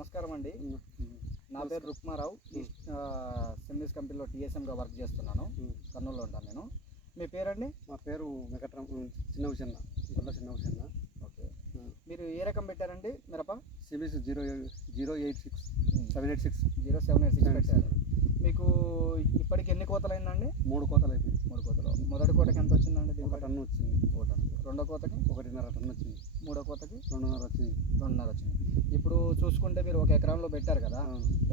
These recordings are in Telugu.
నమస్కారం అండి. నా పేరు రుక్మారావు. ఈస్ట్ సెమిస్ కంపెనీలో టీఎస్ఎంగా వర్క్ చేస్తున్నాను. కర్నూలులో ఉంటాను నేను. మీ పేరండి? మా పేరు వెంకట్రామ్ చిన్న చిన్న గుల్ల చిన్న చిన్న ఓకే మీరు ఏ రకం పెట్టారండి మిరప? CBS zero zero eight six seven eight six. Zero seven eight six పెట్టారు. మీకు ఇప్పటికి ఎన్ని కోతలు అయిందండి? మూడు కోతలు అయిపోయింది మూడు కోతలు. మొదటి కోతకి ఎంత వచ్చిందండి ఒక దిగుబడి టన్ను వచ్చింది ఒక టన్ను. రెండో కోతకి ఒకటిన్నర టన్ను వచ్చింది మూడో కోతకి రెండున్నర వచ్చింది రెండున్నర వచ్చింది ఇప్పుడు చూసుకుంటే మీరు ఒక ఎకరంలో పెట్టారు కదా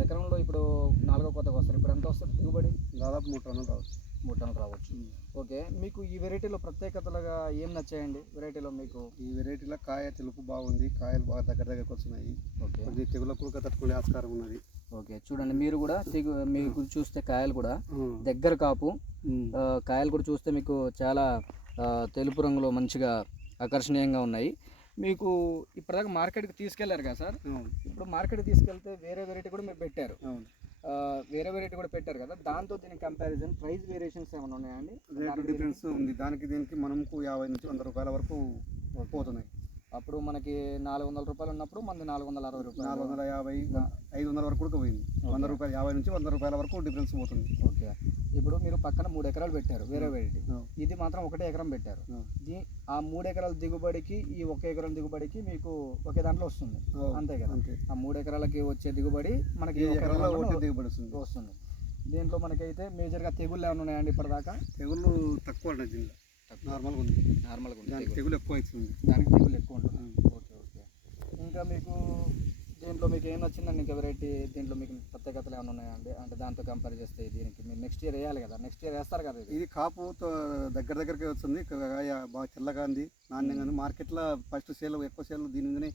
ఎకరంలో ఇప్పుడు నాలుగో కోతకు వస్తారు. ఇప్పుడు ఎంత వస్తుంది దిగుబడి? దాదాపు మూడు టన్నులు రావచ్చు. మూడు టన్నులు రావచ్చు. ఓకే మీకు ఈ వెరైటీలో ప్రత్యేకతలుగా ఏం నచ్చాయండి? వెరైటీలో మీకు ఈ వెరైటీలో కాయ తెలుపు బాగుంది కాయలు బాగా దగ్గర దగ్గరకు వస్తున్నాయి. ఓకే. కొద్ది తెగులకు కూడా తట్టుకునే ఆస్కారం ఉన్నది. ఓకే చూడండి మీరు కూడా తెగు మీకు చూస్తే కాయలు కూడా దగ్గర కాపు. కాయలు కూడా చూస్తే మీకు చాలా తెలుపు రంగులో మంచిగా ఆకర్షణీయంగా ఉన్నాయి. మీకు ఇప్పటిదాకా మార్కెట్కి తీసుకెళ్ళారు కదా సార్? ఇప్పుడు మార్కెట్కి తీసుకెళ్తే వేరే వెరైటీ కూడా మీరు పెట్టారు. వేరే వెరైటీ కూడా పెట్టారు కదా? దాంతో దీనికి కంపారిజన్ ప్రైస్ వేరియేషన్స్ ఏమైనా ఉన్నాయండి రేటు డిఫరెన్స్ ఉంది. దానికి దీనికి మనకు యాభై నుంచి వంద రూపాయల వరకు పోతున్నాయి. అప్పుడు మనకి నాలుగు వందల రూపాయలు ఉన్నప్పుడు మనది నాలుగు వందల అరవై నాలుగు రూపాయలు వందల యాభై ఐదు వందల వరకు కూడా పోయింది వంద రూపాయలు యాభై నుంచి వంద రూపాయల వరకు డిఫరెన్స్ పోతుంది. ఓకే. ఇప్పుడు మీరు పక్కన మూడు ఎకరాలు పెట్టారు వేరే వెరైటీ ఆ, ఇది మాత్రం ఒకటే ఎకరం పెట్టారు. ఆ, మూడు ఎకరాల దిగుబడికి ఈ ఒక ఎకరం దిగుబడికి మీకు ఒకే దాంట్లో వస్తుంది. అంతే కదా. ఆ మూడు ఎకరాలకి వచ్చే దిగుబడి మనకి దిగుబడి వస్తుంది. దీంట్లో మనకైతే మేజర్గా తెగుళ్ళు ఏమైనా ఉన్నాయండి ఇప్పటిదాకా? తెగుళ్ళు తక్కువ అండి దీనిలో నార్మల్గా ఉంది. నార్మల్గా ఉంది దానికి. తెగులు ఎక్కువ అవుతుంది. దానికి తెగులు ఎక్కువ ఉంటుంది ఓకే ఓకే. ఇంకా మీకు దీంట్లో మీకు ఏం నచ్చిందండి ఇంకా వెరైటీ దీంట్లో మీకు ప్రత్యేకతలు ఏమైనా ఉన్నాయండి అంటే దాంతో కంపేర్ చేస్తే దీనికి మీరు నెక్స్ట్ ఇయర్ వేయాలి కదా. నెక్స్ట్ ఇయర్ వేస్తారు కదా ఇది. కాపు దగ్గర దగ్గరికి వస్తుంది. కాయ బాగా తెల్లగా ఉంది. నాణ్యంగా ఉంది. మార్కెట్లో ఫస్ట్ సేల్ ఎక్కువ సేల్ దీని మీదనే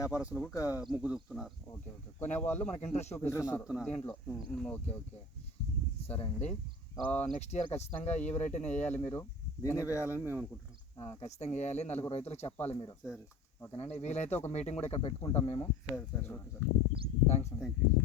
వ్యాపారస్తులు కూడా ముగ్గు చూపుతున్నారు ఓకే ఓకే. కొనే వాళ్ళు మనకి ఇంట్రెస్ట్ చూపిస్తున్నారు చూపుతున్నారు. దీంట్లో. Okay okay. సరే అండి. నెక్స్ట్ ఇయర్ ఖచ్చితంగా ఈ వెరైటీని వేయాలి మీరు? దీన్ని వేయాలని మేము అనుకుంటున్నాం. ఖచ్చితంగా వేయాలి. నలుగురు రైతులకు చెప్పాలి మీరు. సరే. ఓకేనండి? వీలైతే ఒక మీటింగ్ కూడా ఇక్కడ పెట్టుకుంటాం మేము. సరే సరే. Okay. Sir. Thanks thank you